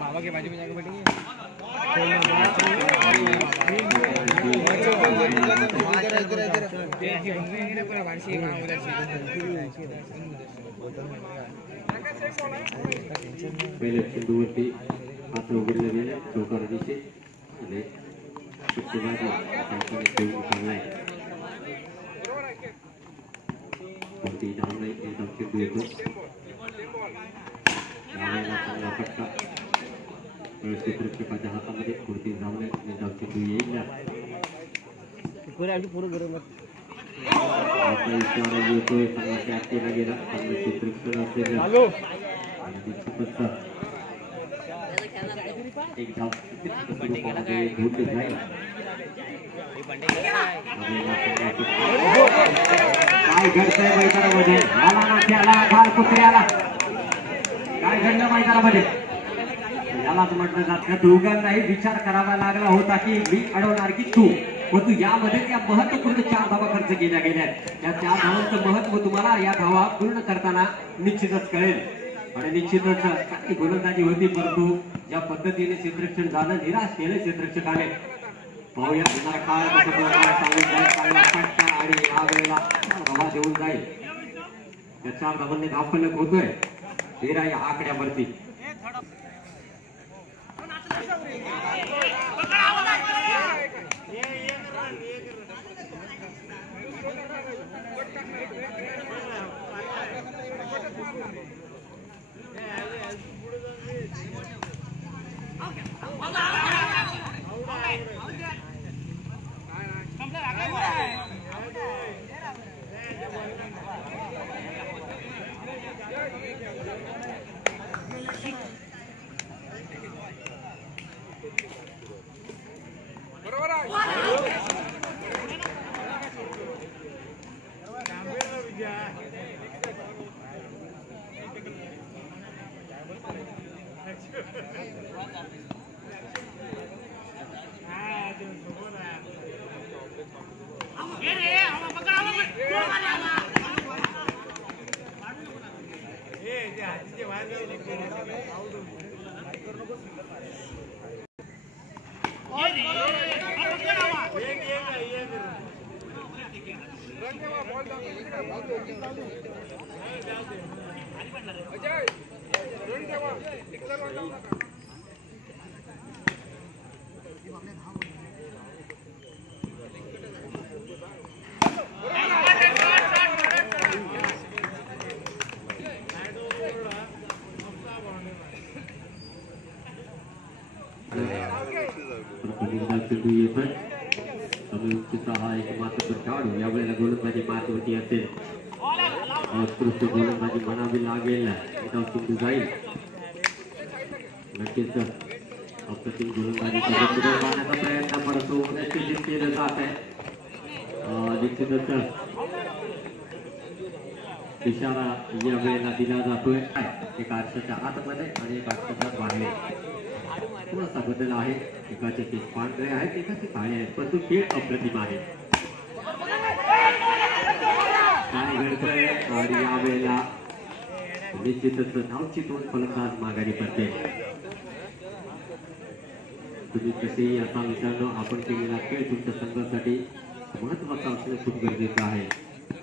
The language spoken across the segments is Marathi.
बाबा के बाजू में जाके बैठेंगे। पहिले चेंडूवरती हात उघडले गेले चौकार दिशे आणि सुट्टीबाजी चेंडू चांगलाय कोणती धाव नाही एकदम चेंडू येतो धावायला चांगला फटका क्षेत्ररक्षकाच्या हातामध्ये कोणती धाव नाही धाव चेंडू येईल आता इशारा येतोय चांगला कॅच केला गेला चांगलं क्षेत्ररक्षण असेल एक धाव धोटे जाईल काय घडतंय मैदानामध्ये आला ना त्याला घाल कुत्र्याला काय घडलं मैदानामध्ये यालाच म्हटलं जात दोघांना नाही विचार करावा लागला होता की मी अडवणार की तू परंतु यामध्ये त्या महत्वपूर्ण 4 धावा खर्च केल्या गेल्या त्या 4 धावांचं महत्व तुम्हाला या धावा पूर्ण करताना निश्चितच कळेल आणि निश्चितच काही गोलंदाजी होती परंतु ज्या पद्धतीने क्षेत्ररक्षण झालं निराश केलं क्षेत्ररक्षकाने पाहूया येणारा काळ कसं चांगला फटका आणि या वेळेला धावा देऊन जाईल या 4 धावांनी धावफलक होतोय 13 या आकड्यावरती हा एक मात्र खेळाडू यावेळेला गोलंदाजी मार्गवरती असेल उत्कृष्ट गोलंदाजी म्हणावी लागेल चेंडू जाईल नक्कीच अप्रतिम गोलंदाजी करण्याचा प्रयत्न परंतु निश्चित केलं जात आहे निश्चितच इशारा यावेळेला दिला जातोय एका आरशाच्या आतमध्ये आणि एका आरशाच्या बाहेर थोडासा बदल आहे एकाचे केस पांढरे आहेत एकाचे काळे आहेत परंतु खेळ अप्रतिम आहे काय घडतंय आणि यावेळेला निश्चितच धावची 2 फलंदाज माघारी पडते तुम्ही कसेही असा मित्रांनो आपण केलेला खेळ तुमच्या संघासाठी महत्वाचा असणं खूप गरजेचं आहे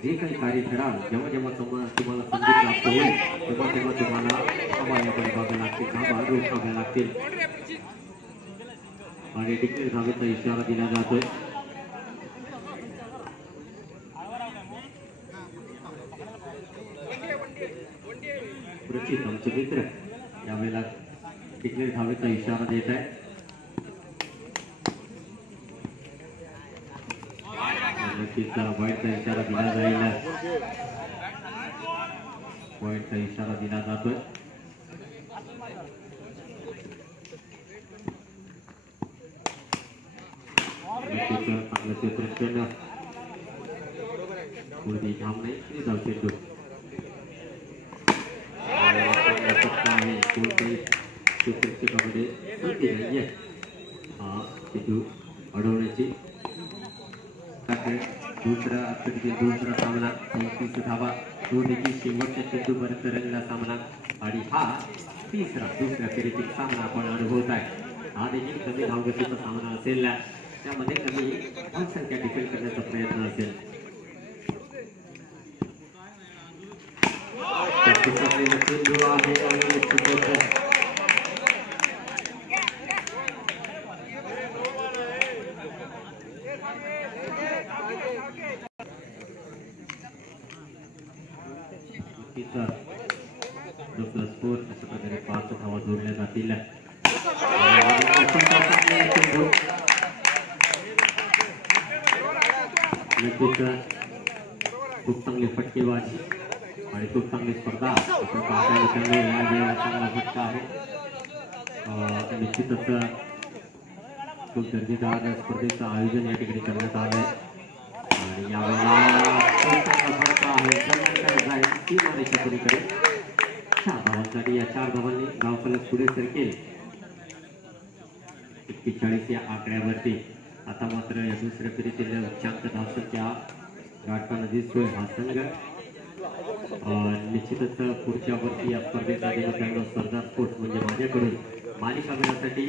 जे काही कार्य कराल जेव्हा जेव्हा तुम्हाला संधी प्राप्त होईल तेव्हा तेव्हा तुम्हाला धावा बघाव्या लागतील धावा रोखाव्या लागतील आणि डिक्लेअर धावेचा इशारा दिला जातोय प्रचित आमचे मित्र यावेळेला डिक्लेअर धावेचा इशारा देत आहे नक्कीच वाईटचा इशारा दिला जाईल वाईटचा इशारा दिला जातोय चांगलं क्षेत्ररक्षण कोणती धाव नाही धाव चेंडू कोणत्याही क्षेत्ररक्षकामध्ये संधी नाहीये हा चेंडू अडवण्याची दुसरा सामना 34 धावा दोन्ही शेवटच्या चेंडूपर्यंत रंगला सामना आणि हा तिसरा दुसऱ्या फेरीतील सामना आपण अनुभवत आहे. हा देखील कमी धावगतीचा सामना असेल, त्यामध्ये कमी धावसंख्या डिफेंड करण्याचा प्रयत्न असेल. चेंडू आहे आणि दुसरा स्कोर अशा प्रकारे 5 धावा जोडल्या जातील. नक्कीच खूप चांगली फटकेबाजी आणि खूप चांगली स्पर्धा आपण पाहता मित्रांनो. या वेळेला चांगला फटका आहे. निश्चितच खूप दर्जेदार स्पर्धेचं आयोजन या ठिकाणी करण्यात आलं आहे आणि यावेळेला खूप चांगला फटका आहे. 3 मारेच्या पलीकडे 4 धावांसाठी या 4 धावांनी धावफलक पुढे सरकेल 41 या आकड्यावरती. आता मात्र या दुसऱ्या फेरीतील उच्चांक धावसंख्या गाठताना दिसतोय हा संघ. निश्चितच पुढच्या वर्षी या स्पर्धेचा मित्रांनो स्पर्धा स्पोर्ट्स म्हणजे माझ्याकडून मालिका मिळण्यासाठी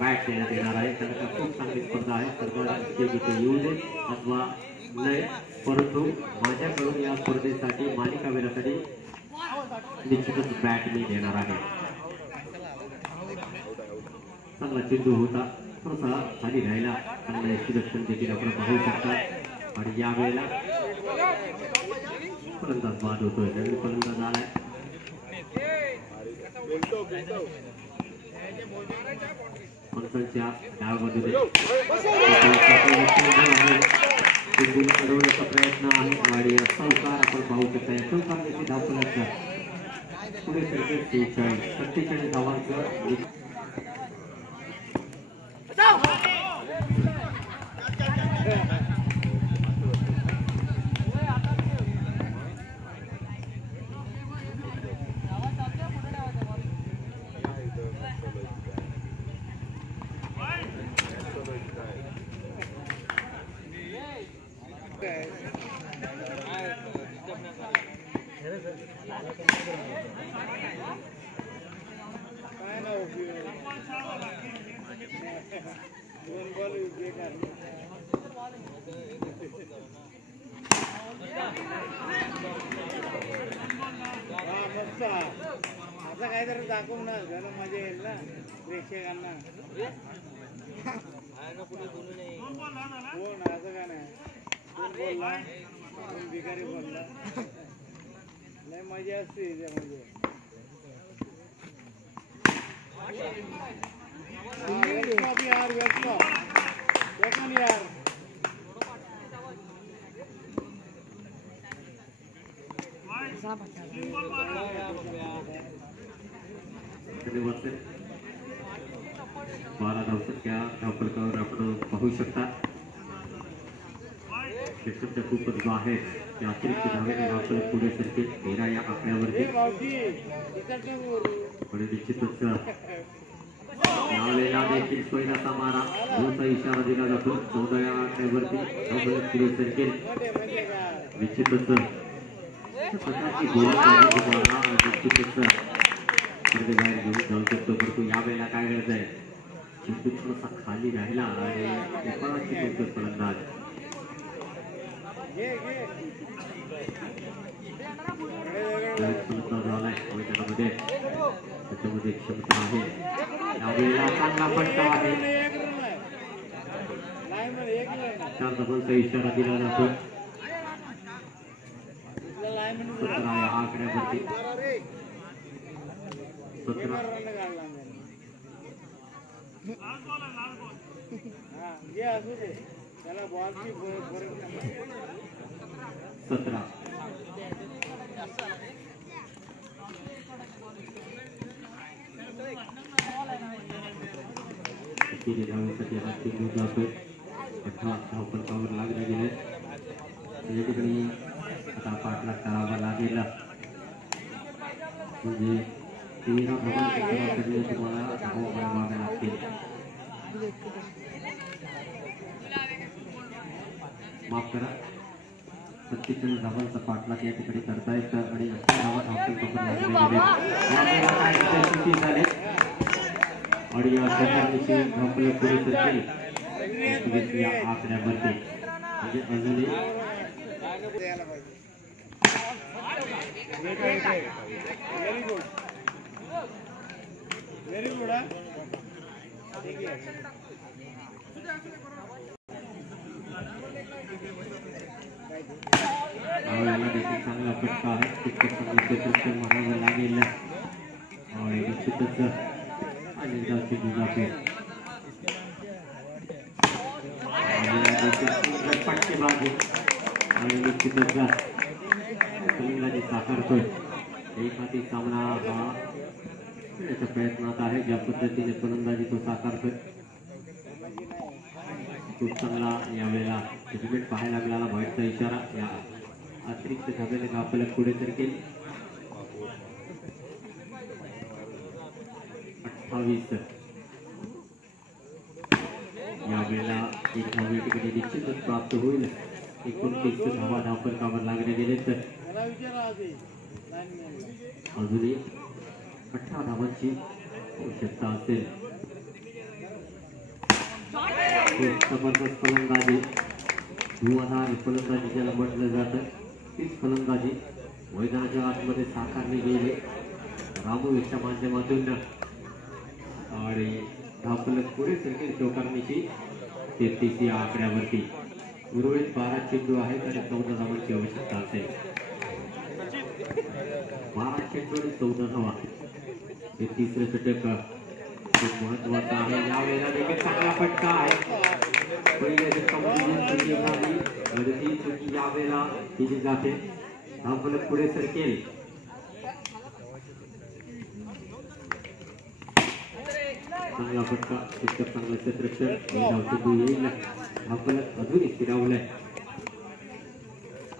बॅट देण्यात येणार आहे. त्यानंतर खूप चांगली स्पर्धा आहे. स्पर्धा जिथे येऊ दे अथवा नाही, परंतु माझ्याकडून या स्पर्धेसाठी मालिका मिळण्यासाठी निश्चितच बॅट मी देणार आहे. चांगला चेंडू होता, थोडासा खाली राहिला, चांगला सुरक्षण देखील आपण पाहू शकता. आणि यावेळेला फलंदाज बाद होतोय. नवीन फलंदाज आलाय. पंचांच्या डावामध्ये अडवण्याचा प्रयत्न आहे आणि चौकार आपण पाहू शकता. या चौकारची धावफलक पुढे सरकेल 47 धावांचं. आता काहीतरी दाखवून ना झालं मजा येईल ना प्रेक्षकांना. कोण असं का नाही, कोण बोलला, कोण भिकारी बोलला, लय मजा असते त्यामध्ये. यार वेटलो यार बारा धावसंख्या धावफलकावर आपण पाहू शकता. क्षेत्राच्या खूपच बाहेर त्या अतिरिक्त धावेने धावफलक पुढे सरकेल 13 या आकड्यावरती. पण निश्चितच यावेळेला देखील सोयीचा मारा दोनचा इशारा दिला जातो. 14 या आकड्यावरती धावफलक पुढे सरकेल. निश्चितच स्वतःची निश्चितच स्पर्धेबाहेर घेऊन जाऊ शकतो. परंतु यावेळेला काय गरज आहे, चेंडू थोडासा खाली राहिला आणि फलंदाज आलाय मैदानामध्ये. त्याच्यामध्ये क्षमता आहे. यावेळेला चांगला फटका आहे. 4 धावांचा इशारा दिला जातो. 17 या आकड्यावरती 17 धावण्यासाठी हा चेंडू जातो. 18 धावफलकावर लागले गेले. या ठिकाणी आता पाठलाग करावा लागेल. म्हणजे 13 धावांसाठी तुम्हाला धावा बनवाव्या लागतील. माफ करा, 47 धावांचा पाठलाग या ठिकाणी करतायत आणि 18 धावा धावफलकावर लागले गेले. आणि या प्रकारची धावपलक पुढे सरकेल 21व्या आकड्यावरती म्हणजे अजूनही व्हेरी गुड देखील चांगला फटका आहे तितकं चांगलं क्षेत्ररक्षण म्हणावं लागेल आणि निश्चितच आणि बाजू आणि निश्चितच फलंदाजी साकारतोय एक हाती सामना हा खेळण्याच्या प्रयत्नात आहे ज्या पद्धतीने फलंदाजी तो साकारतोय खूप चांगला यावेळेला जजमेंट पाहायला मिळाला व्हाईटचा इशारा या अतिरिक्त धाब्याने धावपलक पुढे सरकेल 28 यावेळेला एक धाव या ठिकाणी निश्चितच प्राप्त होईल 29 धावा धावपलकावर लागले गेले तर अजूनही 18 धावांची आवश्यकता असेल जबरदस्त फलंदाजी धुवाधार फलंदाजी ज्याला म्हटलं जातं तीच फलंदाजी मैदानाच्या आतमध्ये साकारली गेली रामोवीच्या माध्यमातून आणि धावपलक पुढे सरकेल चौकारणीची 33 या आकड्यावरती उर्वरित 12 चेंडू आहेत आणि 14 धावांची आवश्यकता असेल 12 चेंडू आणि 14 धावा हे तिसरं षटक खूप महत्वाचं आहे यावेळेला देखील चांगला फटका आहे पहिल्या षटकामध्ये यावेळेला केली जाते धावपलक पुढे सरकेल चांगला फटका तितकं चांगलं क्षेत्ररक्षण धावचेंडू येईल धावपलक अजूनही स्थिरावलंय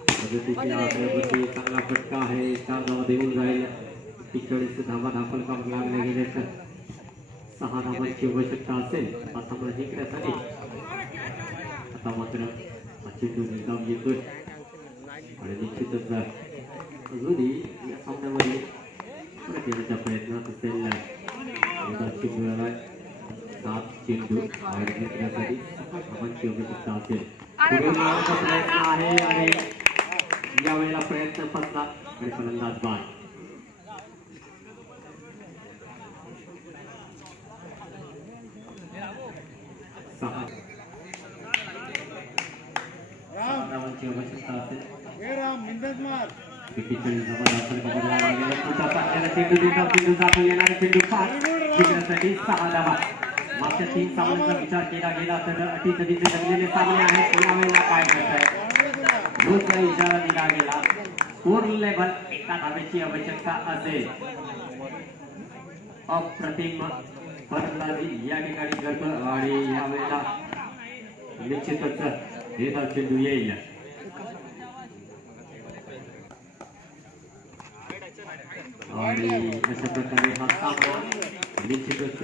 पद्धतीची चांगला फटका आहे 4 धावा देऊन जाईल 43 धावा धावपलकावर लागले गेले तर 6 धावांची आवश्यकता असेल हा सामना जिंकण्यासाठी आता मात्र चेंडू निर्धाव येतोय आणि निश्चितच अजूनही या सामन्यामध्ये परत येण्याच्या प्रयत्नात असेल चेंडू 7 चेंडू आणि जिंकण्यासाठी 6 धावांची आवश्यकता असेल प्रयत्न आहे आणि यावेळेला प्रयत्न फसला आणि फलंदाज बाद धावांची आवश्यकता असेल जिंकण्यासाठी 6 धावा मागच्या 3 सामन्यांचा विचार केला गेला तर अटीतटीचे जमलेले सामने आहेत यावेळेला काय करताय रोजचा इशारा दिला गेला स्कोर लेवल 1 धावेची आवश्यकता असेल अप्रतिम फलंदाजी या ठिकाणी करतो आणि यावेळेला निश्चितच हे चेंडू येईल आणि अशा प्रकारे हा सामना निश्चितच